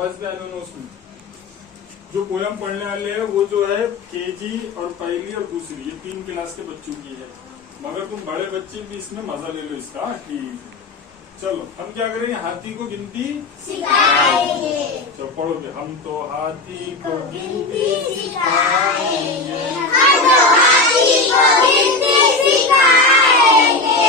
आवाज भी आने ना उसमें। जो पोयम पढ़ने वाले हैं वो जो है केजी और पहली और दूसरी, ये 3 क्लास के बच्चों की है, मगर तुम बड़े बच्चे भी इसमें मजा ले लो इसका। ठीक, चलो हम क्या करेंगे, हाथी को गिनती सिखाएंगे। चलो पढ़ोगे, हम तो हाथी को गिनती सिखाएंगे, हम तो हाथी को गिनती सिखाएंगे।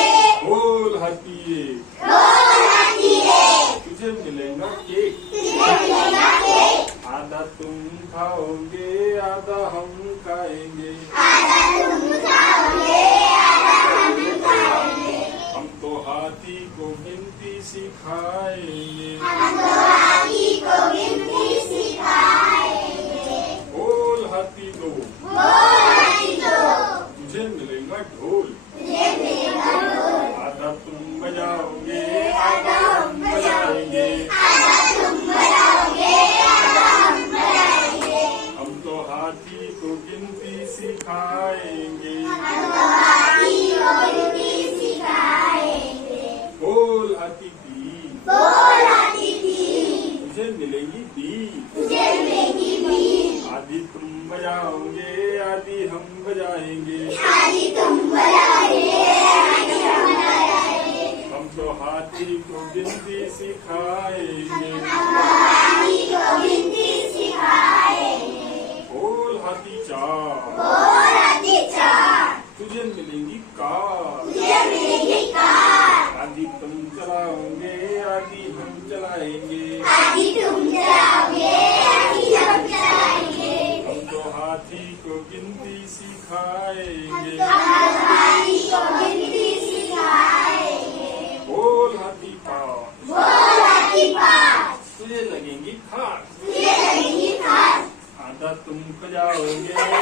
बोल हाथी एक, बोल हाथी एक, तुझे मिलेगा केक, तुझे मिलेगा केक। आधा तुम खाओगे आधा हम खाएंगे, आधा तुम खाओगे आधा हम खाएंगे। हम तो हाथी को गिनती सिखाएंगे, हम तो हाथी को गिनती सिखाएंगे। बोल हाथी दो, बोल हाथी दो, तुझे मिलेगा ढोल, तुझे मिलेगा ढोल। आधा तुम बजाओगे आधा हम बजाएंगे, आधा तुम बजाओगे आधा हम बजाएंगे। हम तो हाथी को गिनती सिखाएंगे, हम तो हाथी को गिनती सिखाएंगे। बोल हाथी तीन, बोल हाथी तीन, तुझे मिलेगी 20, तुझे मिलेगी 20। आधी तुम बजाओगे आधी हम बजाएंगे, आधी तुम बजाओगे आधी हम बजाएंगे। हम तो हाथी को गिनती सिखाएंगे, हम तो हाथी को गिनती सिखाएंगे। बोल हाथी चार, बोल हाथी चार, तुझे मिलेंगी कार, तुझे मिलेगी कार। आधी तुम चलाओगे आधी हम चलाएंगे, आधी तुम चलाओगे आधी हम चलाएंगे। हम तो हाथी को गिनती सिखाएंगे, हम तो हाथी को गिनती सिखाएंगे। बोल हाथी पाँच, बोल हाथी पाँच, तुझे लगेंगी खास, तुझे लगेगी खास। आधा तुम बजाओगे आधा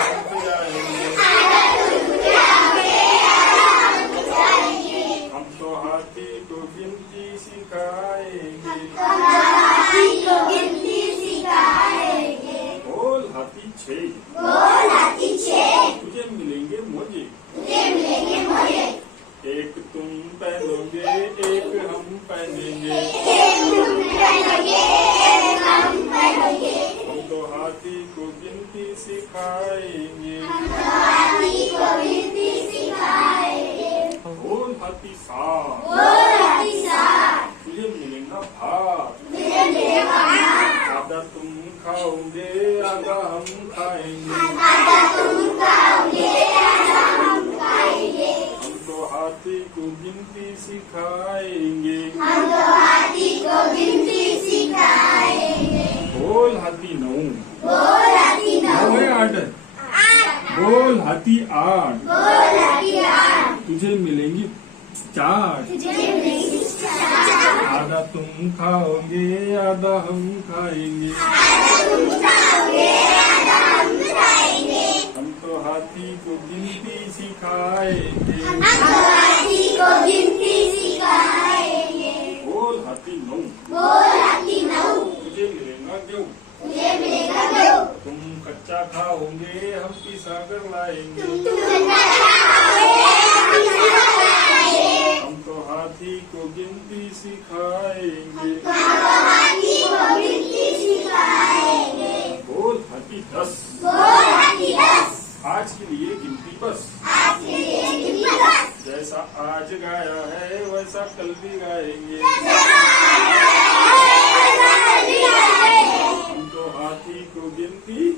हम बजाएंगे, आधा तुम बजाओगे आधा हम बजाएंगे। हम तो हाथी को गिनती सिखाएंगे, हम तो हाथी को गिनती सिखाएंगे। बोल हाथी छह, बोल हाथी छह, तुझे मिलेंगे मोजे, तुझे मिलेंगे मोजे। एक तुम पहनोगे एक हम पहनेंगे, एक तुम पहनोगे एक हम पहनेंगे। हम तो हाथी को गिनती सिखाएंगे, हम तो हाथी को गिनती सिखाएंगे। बोल हाथी सात, बोल हाथी सात, तुझे मिलेगा भात, तुझे मिलेगा भात। आधा तुम खाओगे आधा हम खाएंगे, आधा तुम खाओगे आधा हम खाएंगे। हम तो हाथी को गिनती सिखाएंगे, हम तो हाथी को गिनती सिखाएंगे। बोल हाथी नौ, बोल हाथी नौ, नौ है 8 है, बोल हाथी 8, बोल हाथी आठ, तुझे मिलेंगी 4, तुझे मिलेगी चार। आधा तुम खाओगे आधा हम खाएंगे, आधा तुम खाओगे आधा हम खाएंगे। हम तो हाथी को गिनती सिखाएंगे, हम तो हाथी को गिनती सिखाएंगे। बोल हाथी 9, बोल हाथी नौ, तुझे मिलेगा गेहूं, तुझे मिलेगा गेहूं। तुम कच्चा खाओगे हम पिसा कर लाएंगे, तुम कच्चा खाओगे हम पिसा खाएंगे। हम तो हाथी को गिनती सिखाएंगे, हम तो हाथी को गिनती सिखाएंगे। बोल हाथी 10, बोल हाथी 10, आज के लिए गिनती बस, आज के लिए गिनती बस। जैसा आज गाया है वैसा कल भी गाएंगे, हम तो हाथी को गिनती